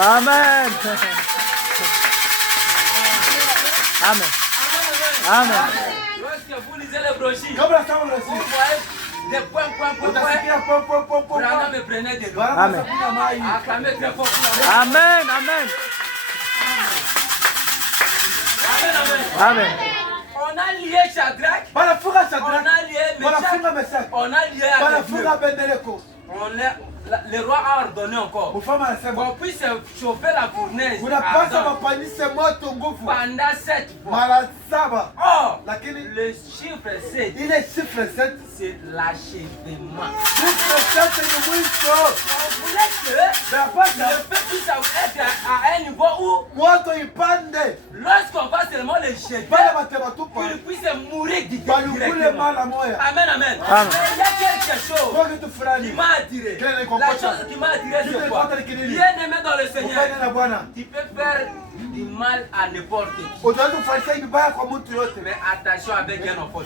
Amen. Amen. Amen. Lorsque vous lisez les brochures, Comme la chambre vous aussi. voyez des points. Branham me prenait de l'eau. Amen. Acclamez très fort pour la mort. Amen. Amen. Amen. On a lié Shadrach, Banafunga on Shadrach. a lié Banafunga Meshach, Meshach. on a lié Banafunga Abednego. Abednego. Le roi a ordonné encore Mfalme anasema qu'on puisse chauffer la fournaise unapaswa mapandishe moto nguvu pendant 7 fois. mara 7. Or, Lakini le chiffre 7, ile chiffre 7 c'est l'achèvement. chiffre 7 ni mwisho. On voulait que Tunapaswa le peuple puisse être à un niveau où, moto ipande lorsqu'on va seulement le jeter, pale matebatupa qu'il puisse mourir balukule directement. mara moya. Amen, amen. Amen. Mais il y a quelque chose Kwa kitu qui fulani m'a attiré. Quel est le La comportement? chose qui m'a attiré, Quel est c'est le quoi? comportement? Bien-aimé dans le Seigneur, ufanye na Bwana. tu peux faire du mal à n'importe qui. Utaweza kufanya vibaya kwa mtu yote. Mais attention avec un enfant.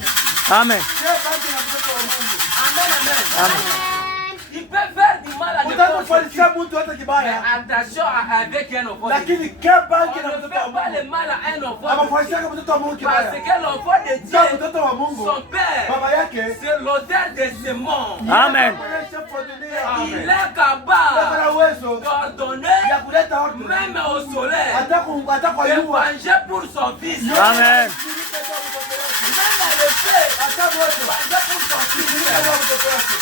Amen. Je baki na mtoto wa Mungu. Amen, amen. Amen. Il peut faire du mal à Utaweza n'importe qui. kufanya mtu yote Mais kibaya. attention avec un enfant. Lakini ke On baki na ne mtoto fait wa pas le Mungu. mal à un enfant. Amafanyisha mtoto wa Mungu Parce kibaya. que l'enfant de Sio Dieu, mtoto wa Mungu. son père, Baba yake c'est l'auteur de ses morts. Amen. Il est capable Ana uwezo d'ordonner ya kuleta ordre. même au soleil Hata kwa de yua. venger pour son fils. Même Amen. à le fait Hata wote. venger pour son fils.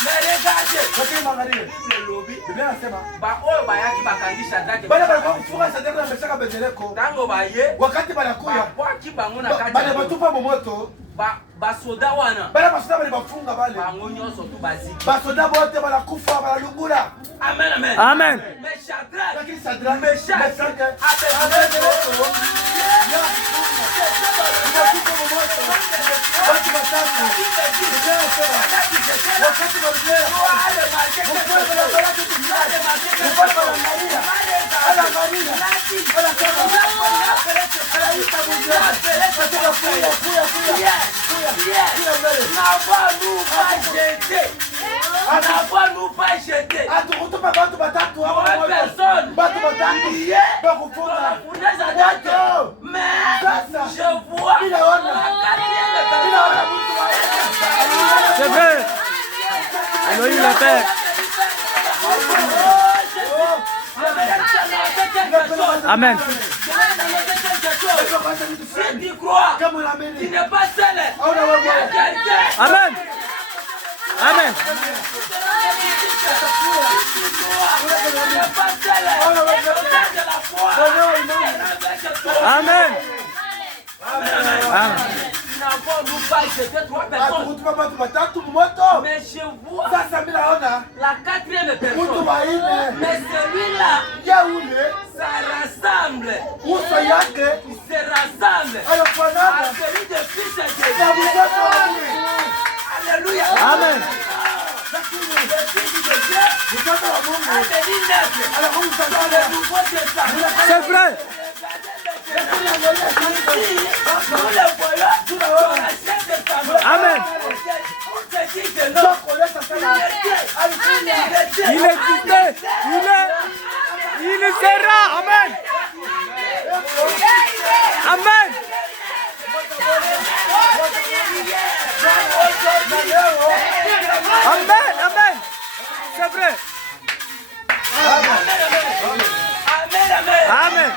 Mais regardez, Lakini mwangalie. Bible lobby, Biblia inasema baoyo bayaki bakangisha Shadrach. bale balikuwa kufunga Shadraka na Meshaki Abednego. Tango baye, Wakati banakuya bakwaki bango na bale kati ya batupa mu moto. basoda wana. Bale basoda bali bafunga bale. Bango nyonso tu baziki. Basoda bote banakufa banalungula. Amen, amen. Amen. Mais Shadrach, Lakini Shadraka Meshach, Meshaki Abednego, batupa mu moto. Watu watatu. Biblia inasema wakati barudia n'avons-nous pas jeté atukutupa batu batatu hapo une personne batu batatu liée dans la bakufunga fournaise à Dieu? Mais je vois la quatrième inaona personne. mtu wa C'est vrai. Elohim le Père. Amen. Si tu crois, kama tu unaamini n'es pas seul. Il y a quelqu'un. Amen. Amen. Tu n'es pas seul. Le Père de la foi est avec toi. Amen. Amen. N'avons-nous pas jeté 3 personnes? atukutupa batu batatu mu moto. Mais je vois Sasa mimi naona la quatrième mtu personne. wa nne Mais celui-là, ya ule ça rassemble. uso yake Il se rassemble à anafanana celui de fils de na Dieu. mtoto wa Mungu. Alléluia. Amen. Le fils de Dieu Mtoto wa Mungu a devenu naître anakuwa dans mtazama. le Nouveau Testament. C'est vrai. Nous le voyons dans l'Ancien Testament. Amen. On te dit que non. Il existait. Il sera. Amen. Amen. Amen. Amen. C'est vrai. Amen, amen. Amen.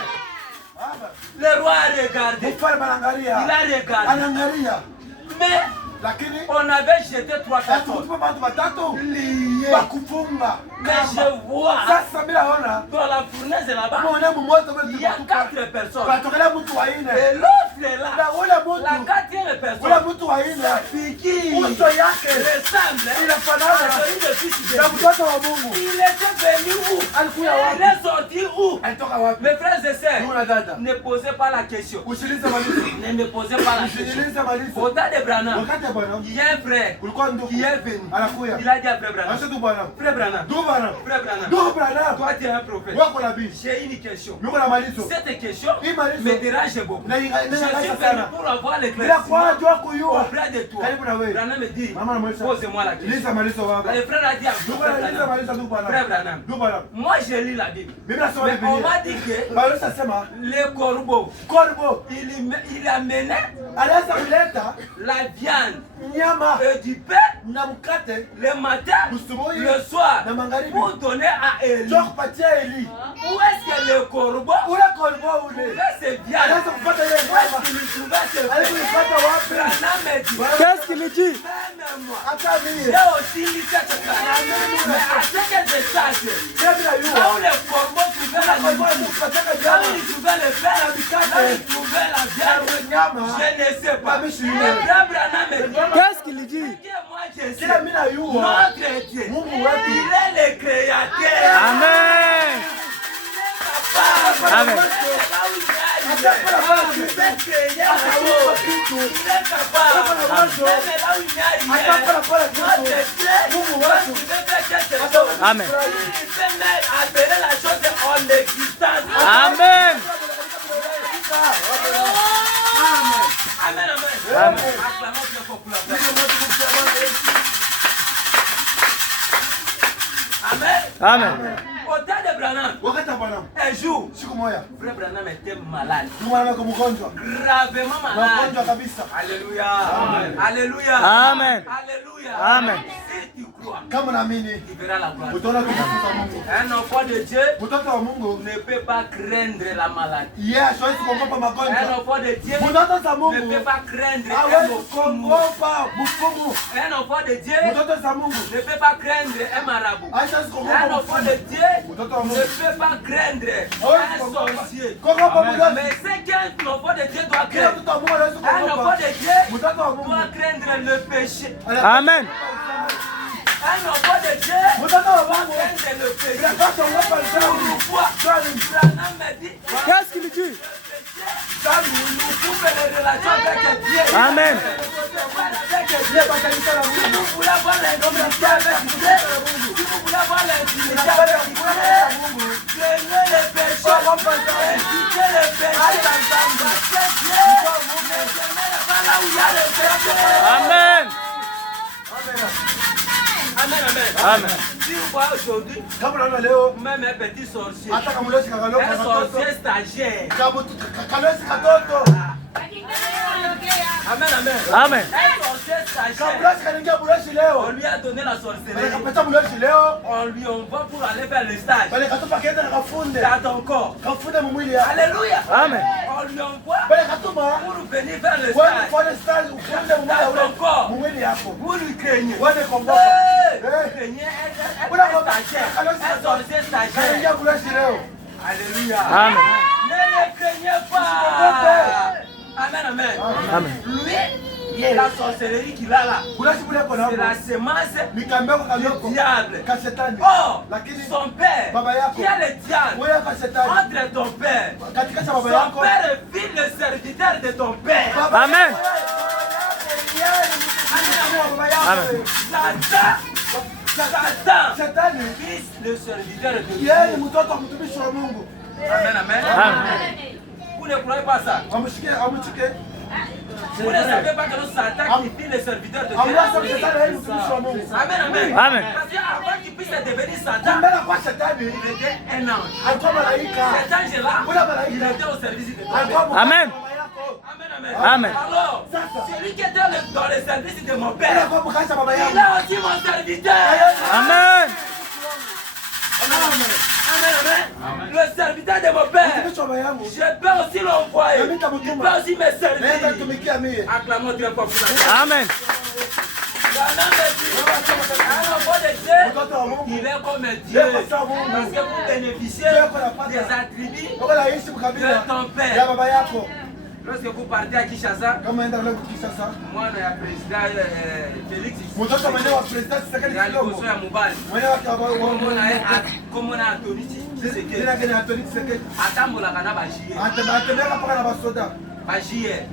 Le roi a regardé. Mfalme anaangalia. Il a regardé. Anaangalia. Mais Lakini on avait jeté 3 personnes. atukutupa batu batatu bakufunga. Mais je vois Sasa mimi naona dans la fournaise là-bas, muone mu moto il y a 4 personnes. Batokela mtu wa nne. Et l'autre est là. Na ule La mtu, quatrième ule personne, mtu wa nne Fiki, uso yake ressemble à inafanana celui de fils de na Dieu. mtoto wa Mungu. Il était venu où? Alikuya Il wapi? est sorti où? Alitoka wapi? Mes frères et sœurs, Ndugu na dada, ne posez pas la question. ushilize malizo. Ne me posez pas la question. Ushilize malizo. Au temps de Branham, Wakati ya Bwana il y a un frère kulikuwa ndugu qui est venu. anakuya. Il a dit à frère Branham, Anasema tu Bwana. frère Branham, Ndugu Bwana. frère Branham, Ndugu Bwana. toi tu es un prophète. Wako nabii. J'ai une question. Niko na malizo. Cette question Hii malizo me dérange beaucoup. na Je suis ingaika venu sana. pour avoir Bila l'éclaircissement kuwa Unajua kuyua. Auprès de toi. Karibu na wewe. Branham me dit, Mama anamweleza. pose-moi la question. Lisa malizo baba. Le frère a dit à Ndugu analiza maliza ndugu bwana. Frère Branham. Ndugu bwana. Moi, je lis la Bible. Biblia inasema Mais on Biblia. m'a dit que Biblia inasema le corbeau, korbo il amenait alianza kuleta la viande nyama et du pain na mkate le matin, Busubuhi le soir, na magharibi. pour donner à Élie. Njoo kupatia Eli. Où est-ce que le corbeau Ule korbo ule. fait ses viandes? Alianza kupata yeye Où est-ce nyama. qu'il trouvait ses Alipata pains? wapi? Branham me dit, Qu'est-ce qu'il dit? même moi, Hata mimi. j'ai aussi lu cette phrase. Mais à ce que je sache, Mimi na là yua. où le corbeau trouvait la Korbo nourriture, kupataka là nyama. où il trouvait le pain, là où il trouvait la viande, Nyama. je ne sais pas. Mami si Mais yule. frère Branham me dit, Qu'est-ce qu'il dit? que moi je sais, Kila mimi na yua. notre Dieu, Mungu wetu. il est le créateur. Amen. Amen. Amen. Amen. Amen. Au temps de Branham, Wakati wa Bwana. un jour, Siku moja. frère Branham était malade, Ndugu wangu mgonjwa. gravement malade. Mgonjwa kabisa. Alléluia. Alléluia. Amen. Alléluia. Amen. Si tu crois, Kama naamini tu verras la gloire. utaona tukufu za Mungu. Un enfant de Dieu Mtoto wa Mungu ne peut pas craindre la maladie. yeye hawezi kuogopa Un magonjwa. enfant de Dieu Mtoto za ne Mungu peut pas craindre un hawezi mouton. kuogopa mfumu. Un enfant de Dieu Mtoto za Mungu ne peut pas craindre un marabout. hawezi kuogopa Un enfant de mfumu. Dieu Mtoto wa ne Mungu peut pas craindre hawezi un kuogopa sorcier. kuogopa mlozi. Mais c'est qu'un enfant de Dieu doit Kila craindre. mtoto wa Mungu hawezi Un enfant kuogopa. de Dieu Mtoto wa Mungu doit craindre le péché. Amen. Un enfant de Dieu Mtoto wa doit Mungu craindre le péché. inapaswa kuogopa dhambi. Pourquoi Branham me dit Qu'est-ce qu'il dit? nous coupe les relations avec Dieu. Amen. Avec Dieu. Si vous voulez avoir l'intimité avec Dieu, si vous voulez avoir l'intimité avec Dieu, craignez le péché, évitez le péché. Parce que Dieu ne demeure pas là où il y a le péché. Amen. Amen, amen. Amen. Si vous voyez aujourd'hui, Kama unaona leo même un petit sorcier, hata kama mlozi kakaloka un katoto. sorcier stagiaire. Kalezi katoto. Amen, amen. Amen. Un sorcier Kama stagiaire, mlozi kanaingia mlozi on leo. lui a donné la sorcellerie. Wanakapata mlozi leo. On lui envoie pour aller faire le stage Bale katupa kaenda na kafunde. dans ton corps. Kafunde mumwili ya. Alléluia. Amen. On lui envoie Bale katuma. pour venir faire le Wewe stage fanya style ufunde mumwili ya ule. Mumwili yako. pour lui craigner. Wewe komboka. Hey! Eh. Craigner un stagiaire, un sorcier stagiaire. Kanaingia mlozi leo. Alléluia. Amen. Ne le craignez pas. Amen, amen. Amen. Lui, la sorcellerie qu'il a là, Mlozi bule kwa c'est la nako. semence Mikambeko du kaloko. diable. Ka shetani. Or, Lakini son père, baba yako. qui a le diable, wewe ka shetani. entre ton père, Katika cha son baba yako. père vit le serviteur de ton père. Baba Amen. yako, yeye ni mtumishi wa baba yako. Amen. Satan Shetani vit le serviteur de Dieu. yeye ni mtoto wa mtumishi wa Mungu. Amen, amen. Amen. Vous ne croyez pas ça? Amshike. Vous ne savez pas que le Satan qui vit le serviteur de Dieu. Amlasa shetani yeye ni mtumishi wa Mungu. Amen, amen. Amen. Parce qu'avant qu'il puisse devenir Satan, Mbele kwa shetani il était un ange. alikuwa malaika. Cet ange-là, Ule il malaika était au service de Dieu. alikuwa mkuu wa Amen. baba yako. Amen, amen. Amen. Alors, celui qui était dans le service de mon père, Alikuwa mkasa baba il yako. est aussi mon serviteur. Amen. Amen, amen. Le serviteur de mon père, Mtumishi wa baba yangu. je peux aussi l'envoyer. Amen. Il peut aussi me Naenda servir. kutumikia mie. Acclamons très fort pour la Amen. Mtoto wa Mungu. il est comme Dieu. Yeye kwa Mungu. Parce que vous bénéficiez des attributs Wewe unaishi mkabila de ton père. ya baba yako. Lorsque vous partez à Kinshasa, Kama enda leo Kinshasa. moi, le président Félix, Mtoto mwenyewe wa president Tshisekedi il y a le Tshilombo. conseil à Mobile. Mwenyewe wake wa Comme on a Anthony jina Tshisekedi. yake ni Anthony Tshisekedi. Atambolaka na bajiye. Atembea mpaka na basoda. Bajiye.